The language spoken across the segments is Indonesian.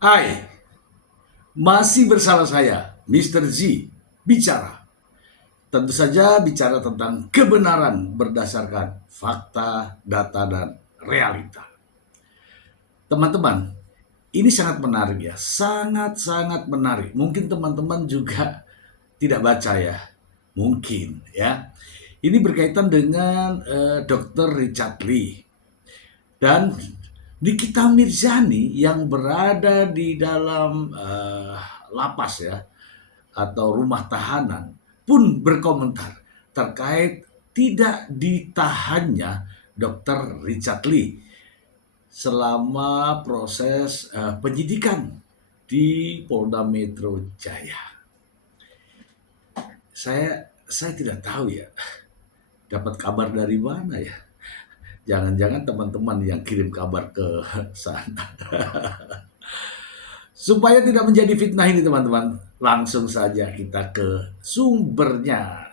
Hai, masih bersama saya, Mr. Z, bicara. Tentu saja bicara tentang kebenaran berdasarkan fakta, data, dan realita. Teman-teman, ini sangat menarik ya, sangat-sangat menarik. Mungkin teman-teman juga tidak baca ya, mungkin ya. Ini berkaitan dengan Dr. Richard Lee dan Nikita Mirzani yang berada di dalam lapas ya, atau rumah tahanan pun berkomentar terkait tidak ditahannya Dr. Richard Lee selama proses penyidikan di Polda Metro Jaya. Saya tidak tahu ya, dapat kabar dari mana ya. Jangan-jangan teman-teman yang kirim kabar ke sana. Supaya tidak menjadi fitnah ini teman-teman, langsung saja kita ke sumbernya.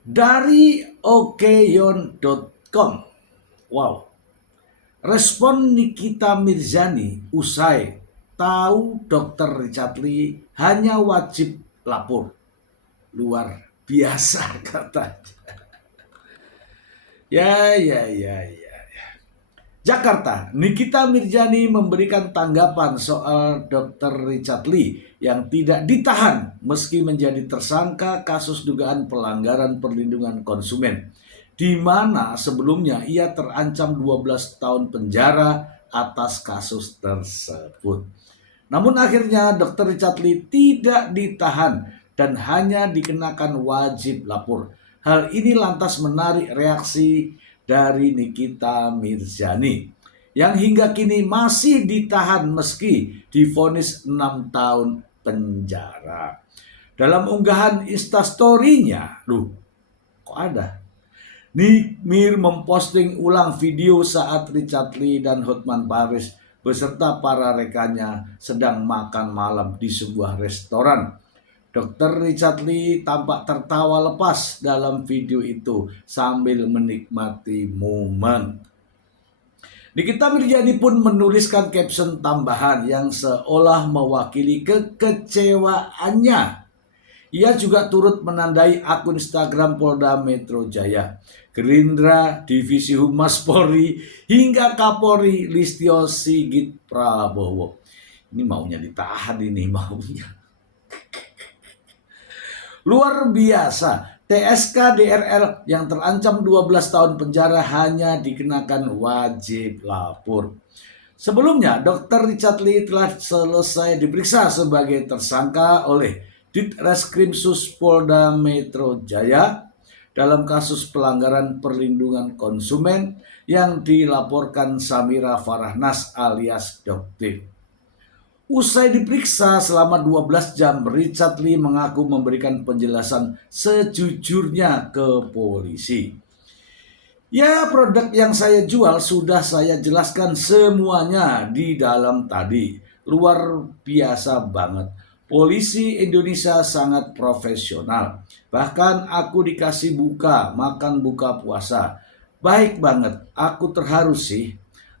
Dari okeyon.com. Wow. Respon Nikita Mirzani usai tahu Dr. Richard Lee hanya wajib lapor. Luar biasa katanya. Ya. Jakarta, Nikita Mirzani memberikan tanggapan soal Dr. Richard Lee yang tidak ditahan meski menjadi tersangka kasus dugaan pelanggaran perlindungan konsumen, di mana sebelumnya ia terancam 12 tahun penjara atas kasus tersebut. Namun akhirnya Dr. Richard Lee tidak ditahan dan hanya dikenakan wajib lapor. Hal ini lantas menarik reaksi dari Nikita Mirzani yang hingga kini masih ditahan meski divonis 6 tahun penjara. Dalam unggahan Instastory-nya, kok ada? Mir memposting ulang video saat Richard Lee dan Hotman Paris beserta para rekannya sedang makan malam di sebuah restoran. Dr. Richard Lee tampak tertawa lepas dalam video itu sambil menikmati momen. Nikita Mirzani pun menuliskan caption tambahan yang seolah mewakili kekecewaannya. Ia juga turut menandai akun Instagram Polda Metro Jaya, Gerindra, Divisi Humas Polri, hingga Kapolri Listio Sigit Prabowo. Ini maunya ditahan ini maunya. Luar biasa, TSK DRL yang terancam 12 tahun penjara hanya dikenakan wajib lapor. Sebelumnya, Dr. Richard Lee telah selesai diperiksa sebagai tersangka oleh Ditreskrimsus Polda Metro Jaya dalam kasus pelanggaran perlindungan konsumen yang dilaporkan Samira Farahnas alias Doktif. Usai diperiksa selama 12 jam, Richard Lee mengaku memberikan penjelasan sejujurnya ke polisi. Ya, produk yang saya jual sudah saya jelaskan semuanya di dalam tadi. Luar biasa banget. Polisi Indonesia sangat profesional. Bahkan aku dikasih makan buka puasa. Baik banget, aku terharu sih.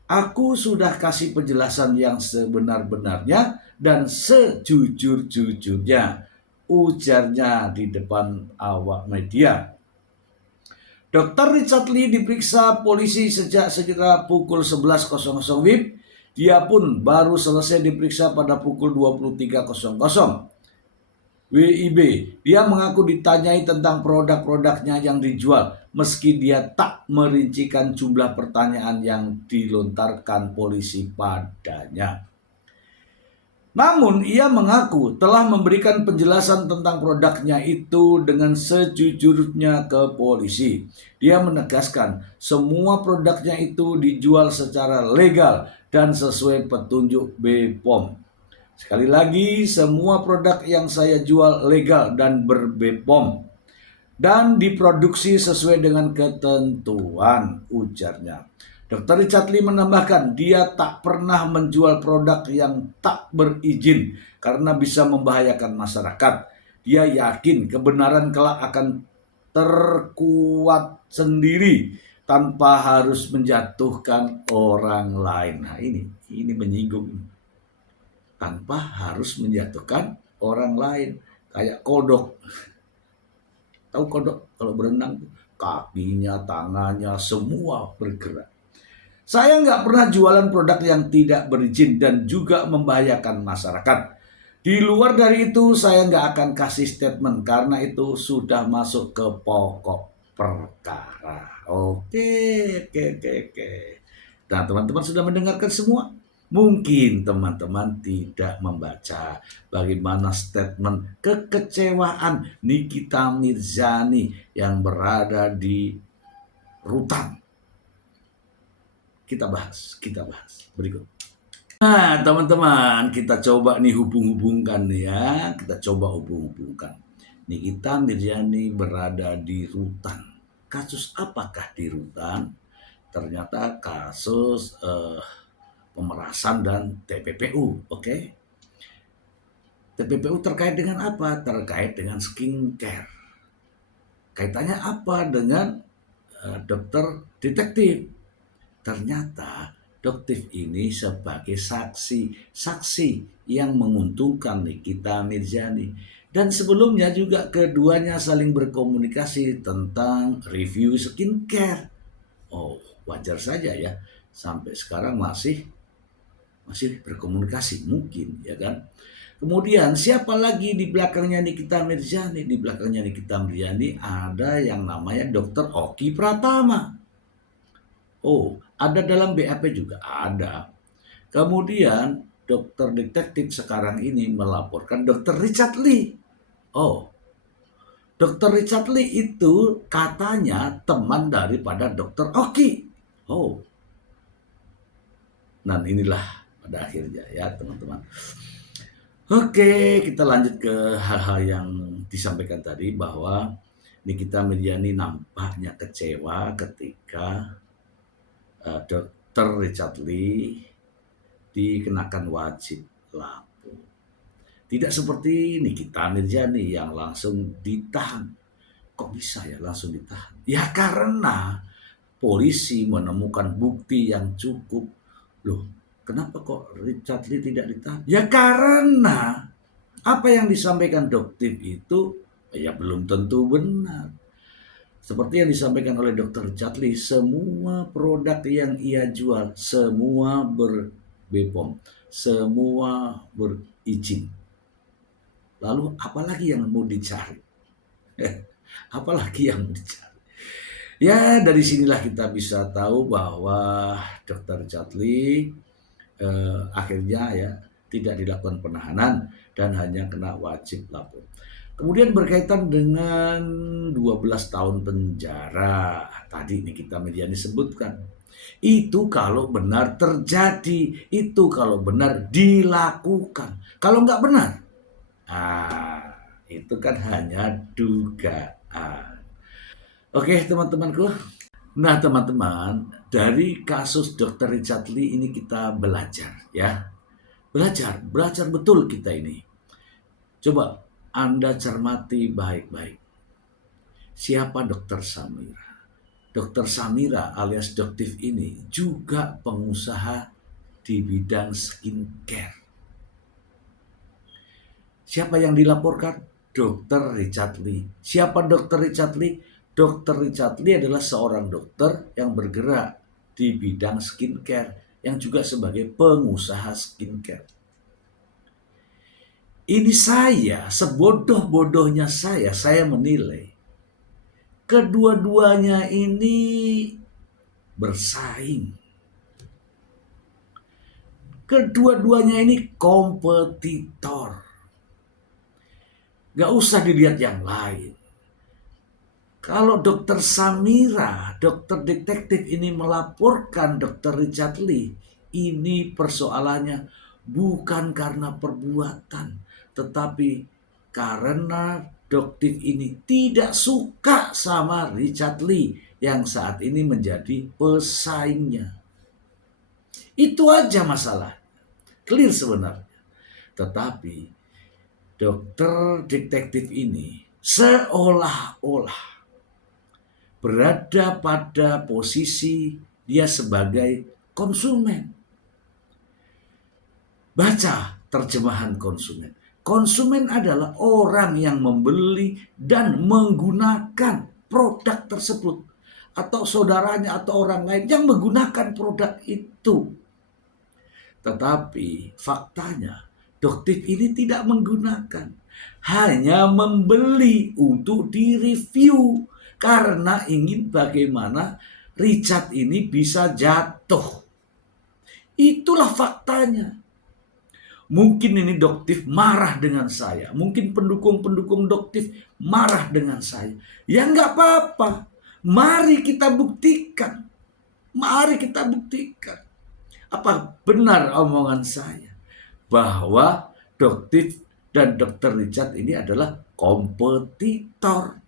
Aku sudah kasih penjelasan yang sebenar-benarnya dan sejujur-jujurnya, ujarnya di depan awak media. Dr. Richard Lee diperiksa polisi sejak sekitar pukul 11.00 WIB. Dia pun baru selesai diperiksa pada pukul 23.00 WIB. Dia mengaku ditanyai tentang produk-produknya yang dijual, meski dia tak merincikan jumlah pertanyaan yang dilontarkan polisi padanya. Namun ia mengaku telah memberikan penjelasan tentang produknya itu dengan sejujurnya ke polisi. Dia menegaskan semua produknya itu dijual secara legal dan sesuai petunjuk BPOM. Sekali lagi, semua produk yang saya jual legal dan ber-BPOM dan diproduksi sesuai dengan ketentuan, ujarnya. Dr. Richard Lee menambahkan dia tak pernah menjual produk yang tak berizin karena bisa membahayakan masyarakat. Dia yakin kebenaran kelak akan terkuat sendiri tanpa harus menjatuhkan orang lain. Nah, ini menyinggung. tanpa harus menjatuhkan orang lain. Kayak kodok. Tahu kodok kalau berenang, kakinya, tangannya, semua bergerak. Saya nggak pernah jualan produk yang tidak berizin dan juga membahayakan masyarakat. Di luar dari itu, saya nggak akan kasih statement karena itu sudah masuk ke pokok perkara. Oke. Nah, teman-teman sudah mendengarkan semua? Mungkin teman-teman tidak membaca bagaimana statement kekecewaan Nikita Mirzani yang berada di rutan. Kita bahas berikut. Nah, teman-teman, kita coba nih hubung-hubungkan ya. Kita coba hubung-hubungkan. Nikita Mirzani berada di rutan. Kasus apakah di rutan? Ternyata kasus pemerasan dan TPPU, oke? TPPU terkait dengan apa? Terkait dengan skincare. Kaitannya apa dengan dokter detektif? Ternyata dokter ini sebagai saksi yang menguntungkan Nikita Mirzani. Dan sebelumnya juga keduanya saling berkomunikasi tentang review skincare. Oh, wajar saja ya. Sampai sekarang masih berkomunikasi mungkin, ya kan? Kemudian siapa lagi di belakangnya Nikita Mirzani? Di belakangnya Nikita Mirzani ada yang namanya Dr. Oki Pratama. Oh, ada dalam BAP juga ada. Kemudian dokter detektif sekarang ini melaporkan Dr. Richard Lee. Oh, Dr. Richard Lee itu katanya teman daripada Dr. Oki. Oh, nah inilah pada akhirnya ya teman-teman. Oke, kita lanjut ke hal-hal yang disampaikan tadi bahwa Nikita Mirzani nampaknya kecewa ketika Dr. Richard Lee dikenakan wajib lapor. Tidak seperti Nikita Mirzani yang langsung ditahan. Kok bisa ya langsung ditahan? Ya karena polisi menemukan bukti yang cukup. Loh, kenapa kok Richard Lee tidak ditahan? Ya karena apa yang disampaikan dokter itu ya belum tentu benar. Seperti yang disampaikan oleh Dr. Richard Lee, semua produk yang ia jual, semua ber-BPOM, semua berizin. Lalu apalagi yang mau dicari? Apalagi yang mau dicari? Ya, dari sinilah kita bisa tahu bahwa Dr. Richard Lee akhirnya ya tidak dilakukan penahanan dan hanya kena wajib lapor. Kemudian berkaitan dengan 12 tahun penjara. Tadi Nikita Mirzani sebutkan. Itu kalau benar terjadi, itu kalau benar dilakukan. Kalau nggak benar, itu kan hanya dugaan. Oke teman-temanku. Nah teman-teman, dari kasus Dr. Richard Lee ini kita belajar ya. Belajar betul kita ini. Coba Anda cermati baik-baik. Siapa Dr. Samira? Dr. Samira alias Doktif ini juga pengusaha di bidang skincare. Siapa yang dilaporkan? Dr. Richard Lee. Siapa Dr. Richard Lee? Dr. Richard Lee adalah seorang dokter yang bergerak di bidang skincare, yang juga sebagai pengusaha skincare. Ini saya, sebodoh-bodohnya saya menilai kedua-duanya ini bersaing. Kedua-duanya ini kompetitor. Gak usah dilihat yang lain. Kalau Dr. Samira, dokter detektif ini melaporkan Dr. Richard Lee, ini persoalannya bukan karena perbuatan, tetapi karena detektif ini tidak suka sama Richard Lee yang saat ini menjadi pesaingnya. Itu aja masalah. Clear sebenarnya. Tetapi dokter detektif ini seolah-olah berada pada posisi dia sebagai konsumen. Baca terjemahan konsumen. Konsumen adalah orang yang membeli dan menggunakan produk tersebut, atau saudaranya atau orang lain yang menggunakan produk itu. Tetapi faktanya Doktif ini tidak menggunakan, hanya membeli untuk direview karena ingin bagaimana Richard ini bisa jatuh. Itulah faktanya. Mungkin ini Doktif marah dengan saya. Mungkin pendukung-pendukung Doktif marah dengan saya. Ya nggak apa-apa. Mari kita buktikan. Mari kita buktikan. Apa benar omongan saya? Bahwa Doktif dan Dr. Richard ini adalah kompetitor.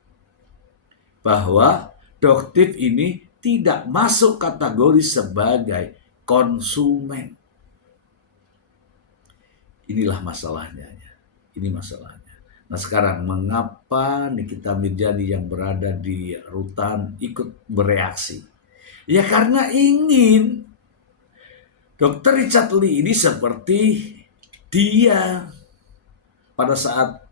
Bahwa Doktif ini tidak masuk kategori sebagai konsumen. Inilah masalahnya. Ini masalahnya. Nah sekarang mengapa Nikita Mirjani yang berada di rutan ikut bereaksi? Ya karena ingin Dr. Richard Lee ini seperti dia. Pada saat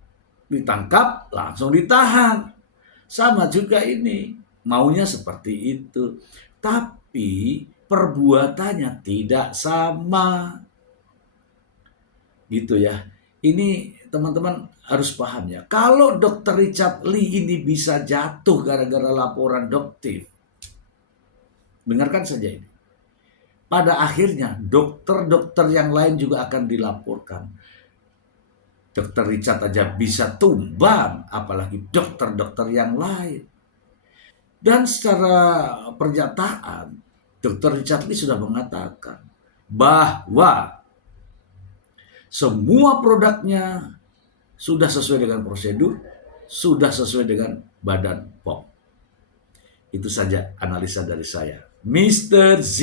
ditangkap langsung ditahan. Sama juga ini. Maunya seperti itu. Tapi perbuatannya tidak sama. Gitu ya. Ini teman-teman harus paham ya. Kalau Dr. Richard Lee ini bisa jatuh gara-gara laporan Doktif. Dengarkan saja ini. Pada akhirnya dokter-dokter yang lain juga akan dilaporkan. Dr. Richard aja bisa tumbang, apalagi dokter-dokter yang lain. Dan secara pernyataan, Dr. Richard Lee sudah mengatakan bahwa semua produknya sudah sesuai dengan prosedur, sudah sesuai dengan Badan POM. Itu saja analisa dari saya. Mr. Z.